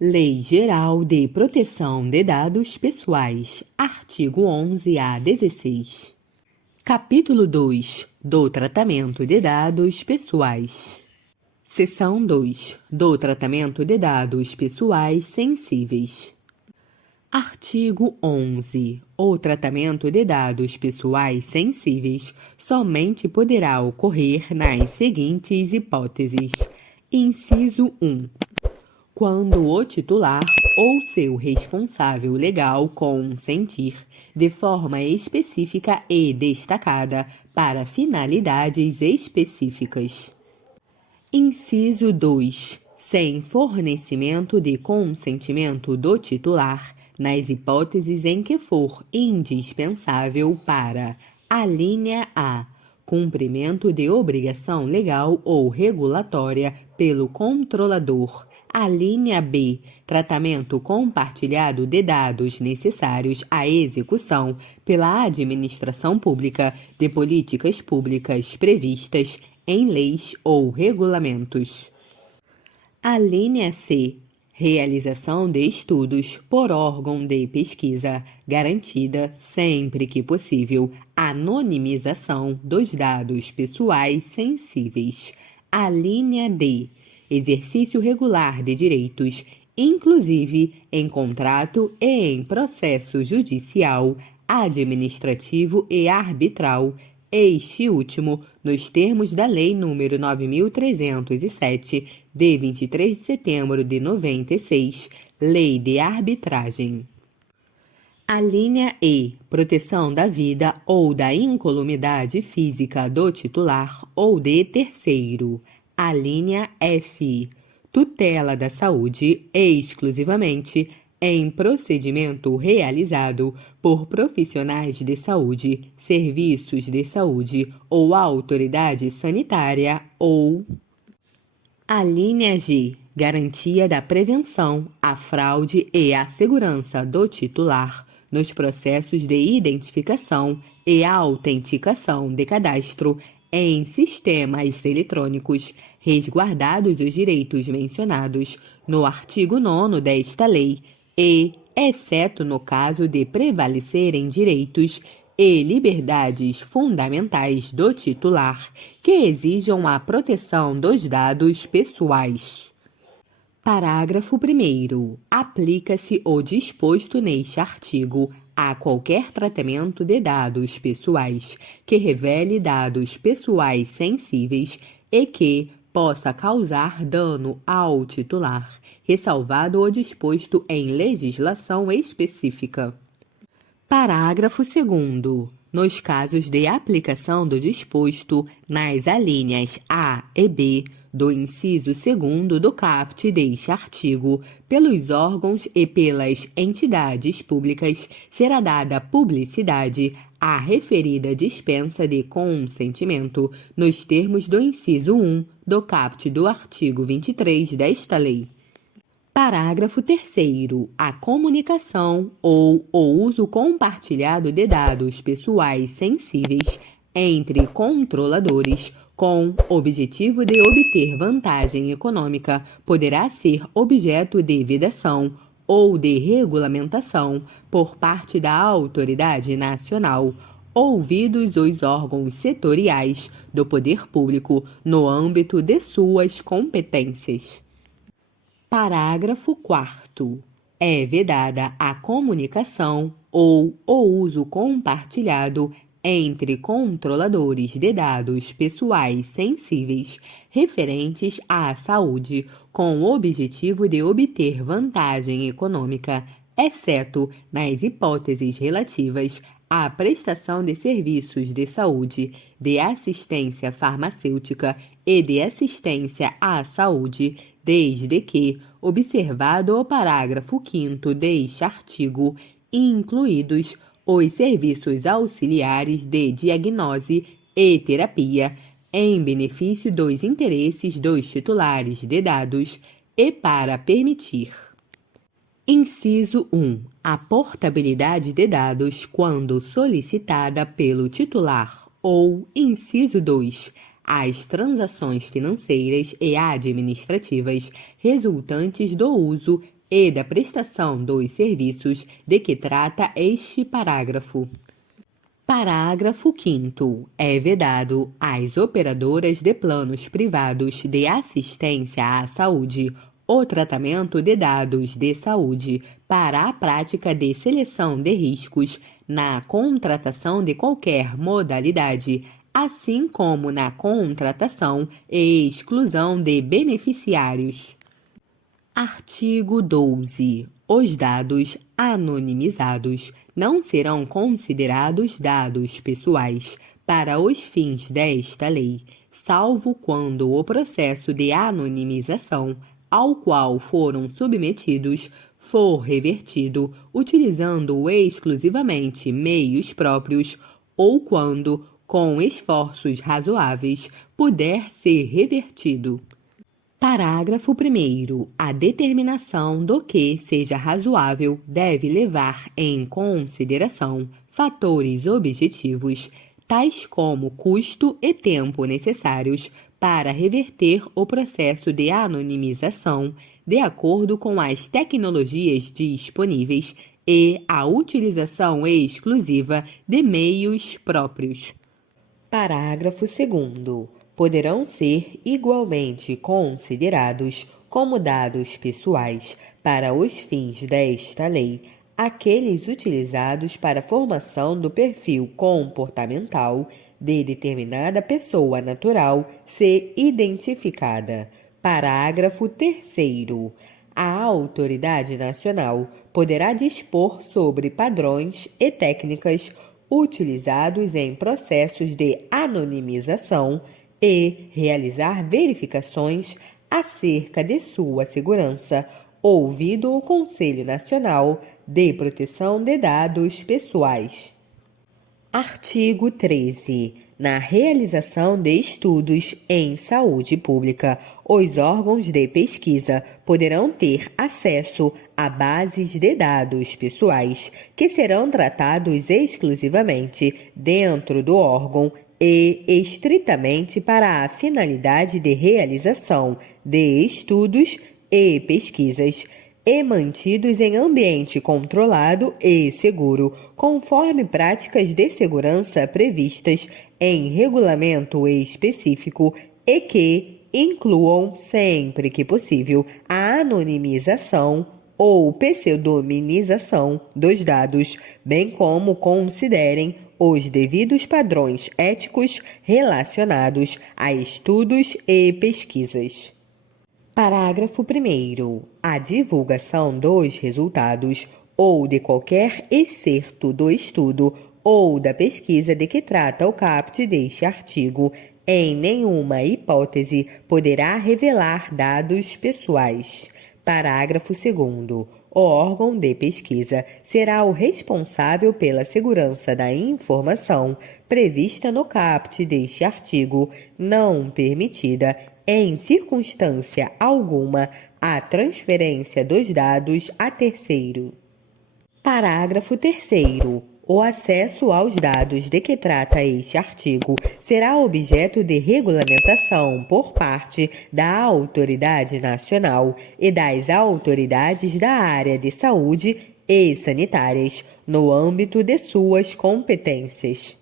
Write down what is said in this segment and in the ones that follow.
Lei Geral de Proteção de Dados Pessoais, artigo 11-A 16. Capítulo 2 do Tratamento de Dados Pessoais. Seção 2 do Tratamento de Dados Pessoais Sensíveis. Artigo 11. O tratamento de dados pessoais sensíveis somente poderá ocorrer nas seguintes hipóteses. Inciso 1. Quando o titular ou seu responsável legal consentir, de forma específica e destacada, para finalidades específicas. Inciso 2. Sem fornecimento de consentimento do titular, nas hipóteses em que for indispensável para: alínea A. Cumprimento de obrigação legal ou regulatória pelo controlador. Alínea B. Tratamento compartilhado de dados necessários à execução pela administração pública de políticas públicas previstas em leis ou regulamentos. Alínea C. Realização de estudos por órgão de pesquisa, garantida, sempre que possível, anonimização dos dados pessoais sensíveis. Alínea D. Exercício regular de direitos, inclusive em contrato e em processo judicial, administrativo e arbitral, este último nos termos da Lei nº 9.307, de 23 de setembro de 96, Lei de Arbitragem. Alínea E. Proteção da vida ou da incolumidade física do titular ou de terceiro. Alínea F. Tutela da saúde exclusivamente em procedimento realizado por profissionais de saúde, serviços de saúde ou autoridade sanitária ou... Alínea G. Garantia da prevenção, à fraude e à segurança do titular nos processos de identificação e autenticação de cadastro em sistemas eletrônicos, resguardados os direitos mencionados no artigo 9º desta lei e, exceto no caso de prevalecerem direitos e liberdades fundamentais do titular que exijam a proteção dos dados pessoais. Parágrafo 1º. Aplica-se o disposto neste artigo a qualquer tratamento de dados pessoais que revele dados pessoais sensíveis e que possa causar dano ao titular, ressalvado o disposto em legislação específica. Parágrafo 2º. Nos casos de aplicação do disposto nas alíneas A e B do inciso 2º do caput deste artigo, pelos órgãos e pelas entidades públicas, será dada publicidade à referida dispensa de consentimento nos termos do inciso 1 do caput do artigo 23 desta lei. Parágrafo 3º. A comunicação ou o uso compartilhado de dados pessoais sensíveis entre controladores com objetivo de obter vantagem econômica poderá ser objeto de vedação ou de regulamentação por parte da autoridade nacional, ouvidos os órgãos setoriais do poder público no âmbito de suas competências. Parágrafo 4º. É vedada a comunicação ou o uso compartilhado entre controladores de dados pessoais sensíveis referentes à saúde com o objetivo de obter vantagem econômica, exceto nas hipóteses relativas à prestação de serviços de saúde, de assistência farmacêutica e de assistência à saúde, desde que, observado o parágrafo 5º deste artigo, incluídos os serviços auxiliares de diagnose e terapia, em benefício dos interesses dos titulares de dados e para permitir. Inciso 1. A portabilidade de dados quando solicitada pelo titular ou, inciso 2, as transações financeiras e administrativas resultantes do uso e da prestação dos serviços de que trata este parágrafo. Parágrafo 5º. É vedado às operadoras de planos privados de assistência à saúde o tratamento de dados de saúde para a prática de seleção de riscos na contratação de qualquer modalidade, assim como na contratação e exclusão de beneficiários. Artigo 12. Os dados anonimizados não serão considerados dados pessoais para os fins desta lei, salvo quando o processo de anonimização ao qual foram submetidos for revertido utilizando exclusivamente meios próprios ou quando, com esforços razoáveis, puder ser revertido. Parágrafo 1º. A determinação do que seja razoável deve levar em consideração fatores objetivos, tais como custo e tempo necessários para reverter o processo de anonimização de acordo com as tecnologias disponíveis e a utilização exclusiva de meios próprios. Parágrafo 2º. Poderão ser igualmente considerados como dados pessoais para os fins desta lei aqueles utilizados para a formação do perfil comportamental de determinada pessoa natural ser identificada. Parágrafo 3º. A autoridade nacional poderá dispor sobre padrões e técnicas utilizados em processos de anonimização e realizar verificações acerca de sua segurança, ouvido o Conselho Nacional de Proteção de Dados Pessoais. Artigo 13. Na realização de estudos em saúde pública, os órgãos de pesquisa poderão ter acesso a bases de dados pessoais que serão tratados exclusivamente dentro do órgão e estritamente para a finalidade de realização de estudos e pesquisas e mantidos em ambiente controlado e seguro, conforme práticas de segurança previstas em regulamento específico e que incluam, sempre que possível, a anonimização ou pseudonimização dos dados, bem como considerem os devidos padrões éticos relacionados a estudos e pesquisas. Parágrafo 1º. A divulgação dos resultados ou de qualquer excerto do estudo ou da pesquisa de que trata o caput deste artigo, em nenhuma hipótese poderá revelar dados pessoais. Parágrafo 2º. O órgão de pesquisa será o responsável pela segurança da informação prevista no caput deste artigo, não permitida, em circunstância alguma, a transferência dos dados a terceiro. Parágrafo 3º. O acesso aos dados de que trata este artigo será objeto de regulamentação por parte da autoridade nacional e das autoridades da área de saúde e sanitárias, no âmbito de suas competências.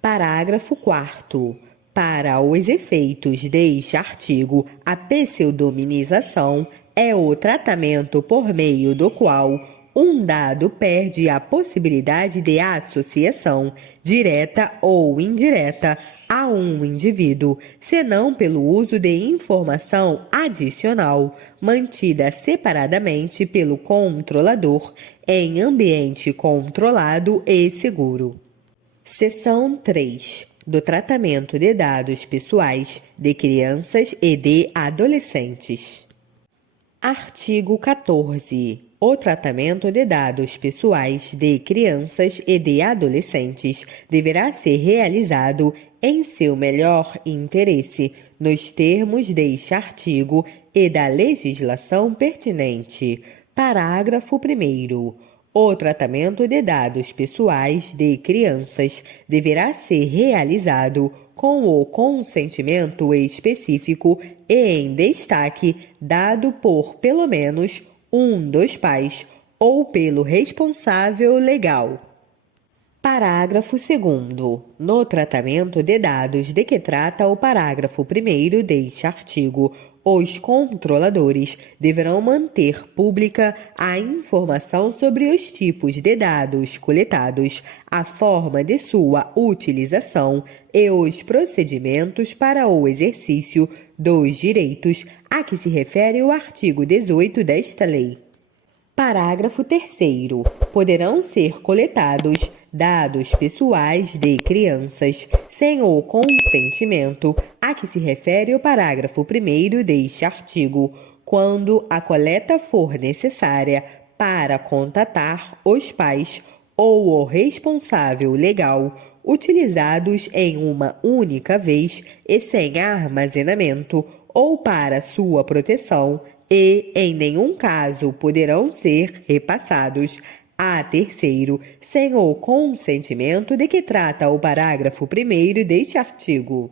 Parágrafo 4º. Para os efeitos deste artigo, a pseudonimização é o tratamento por meio do qual um dado perde a possibilidade de associação, direta ou indireta, a um indivíduo, senão pelo uso de informação adicional, mantida separadamente pelo controlador, em ambiente controlado e seguro. Seção 3. Do tratamento de dados pessoais de crianças e de adolescentes. Artigo 14. O tratamento de dados pessoais de crianças e de adolescentes deverá ser realizado em seu melhor interesse, nos termos deste artigo e da legislação pertinente. Parágrafo 1º. O tratamento de dados pessoais de crianças deverá ser realizado com o consentimento específico e em destaque dado por, pelo menos, um dos pais ou pelo responsável legal. Parágrafo 2º. No tratamento de dados de que trata o parágrafo 1º deste artigo, os controladores deverão manter pública a informação sobre os tipos de dados coletados, a forma de sua utilização e os procedimentos para o exercício dos direitos a que se refere o artigo 18 desta lei. Parágrafo 3º. Poderão ser coletados dados pessoais de crianças sem o consentimento a que se refere o parágrafo 1º deste artigo, quando a coleta for necessária para contatar os pais ou o responsável legal, utilizados em uma única vez e sem armazenamento, ou para sua proteção, e, em nenhum caso, poderão ser repassados a terceiro, sem o consentimento de que trata o parágrafo 1º deste artigo.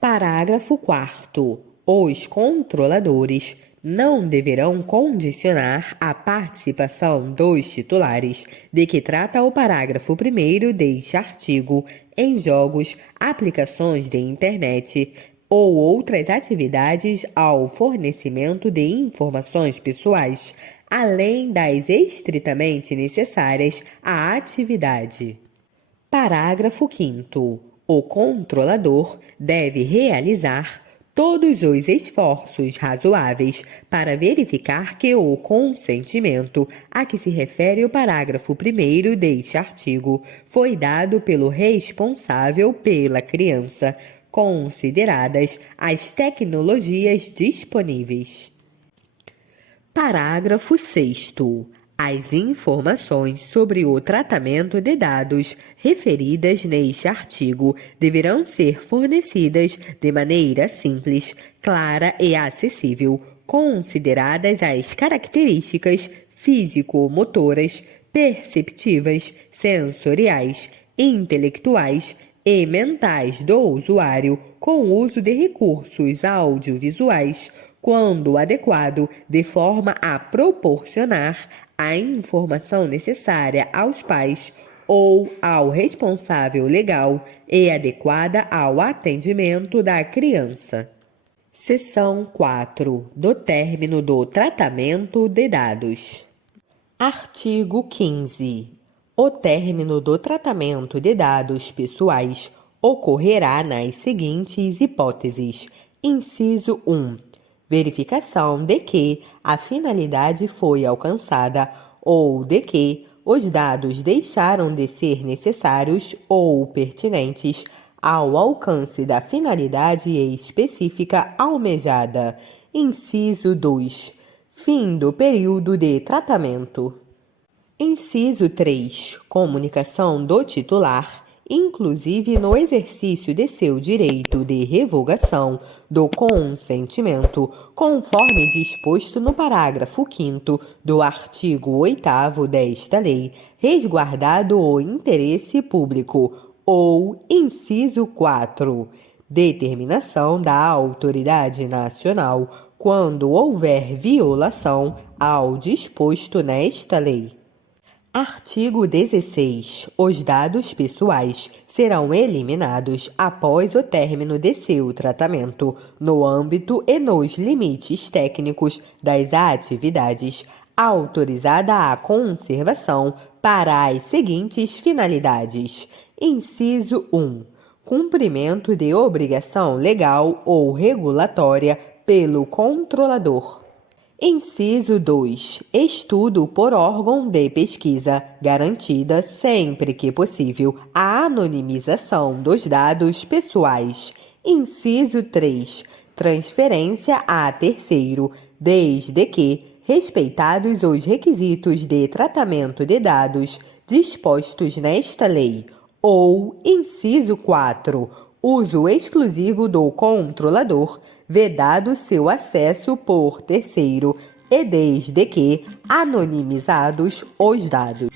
Parágrafo 4º. Os controladores não deverão condicionar a participação dos titulares de que trata o parágrafo 1º deste artigo em jogos, aplicações de internet ou outras atividades ao fornecimento de informações pessoais, além das estritamente necessárias à atividade. Parágrafo 5º. O controlador deve realizar todos os esforços razoáveis para verificar que o consentimento a que se refere o parágrafo 1º deste artigo foi dado pelo responsável pela criança, consideradas as tecnologias disponíveis. Parágrafo 6º. As informações sobre o tratamento de dados referidas neste artigo deverão ser fornecidas de maneira simples, clara e acessível, consideradas as características físico-motoras, perceptivas, sensoriais, intelectuais e mentais do usuário, com o uso de recursos audiovisuais, quando adequado, de forma a proporcionar a informação necessária aos pais ou ao responsável legal e adequada ao atendimento da criança. Seção 4. Do término do tratamento de dados. Artigo 15. O término do tratamento de dados pessoais ocorrerá nas seguintes hipóteses. Inciso 1. Verificação de que a finalidade foi alcançada ou de que os dados deixaram de ser necessários ou pertinentes ao alcance da finalidade específica almejada. Inciso 2. Fim do período de tratamento. Inciso 3. Comunicação do titular, inclusive no exercício de seu direito de revogação do consentimento, conforme disposto no parágrafo 5º do artigo 8º desta lei, resguardado o interesse público, ou inciso 4, determinação da autoridade nacional quando houver violação ao disposto nesta lei. Artigo 16. Os dados pessoais serão eliminados após o término de seu tratamento, no âmbito e nos limites técnicos das atividades, autorizada a conservação para as seguintes finalidades. Inciso 1. Cumprimento de obrigação legal ou regulatória pelo controlador. Inciso 2. Estudo por órgão de pesquisa, garantida, sempre que possível, a anonimização dos dados pessoais. Inciso 3. Transferência a terceiro, desde que respeitados os requisitos de tratamento de dados dispostos nesta lei. Ou, inciso 4. Uso exclusivo do controlador, vedado seu acesso por terceiro e desde que anonimizados os dados.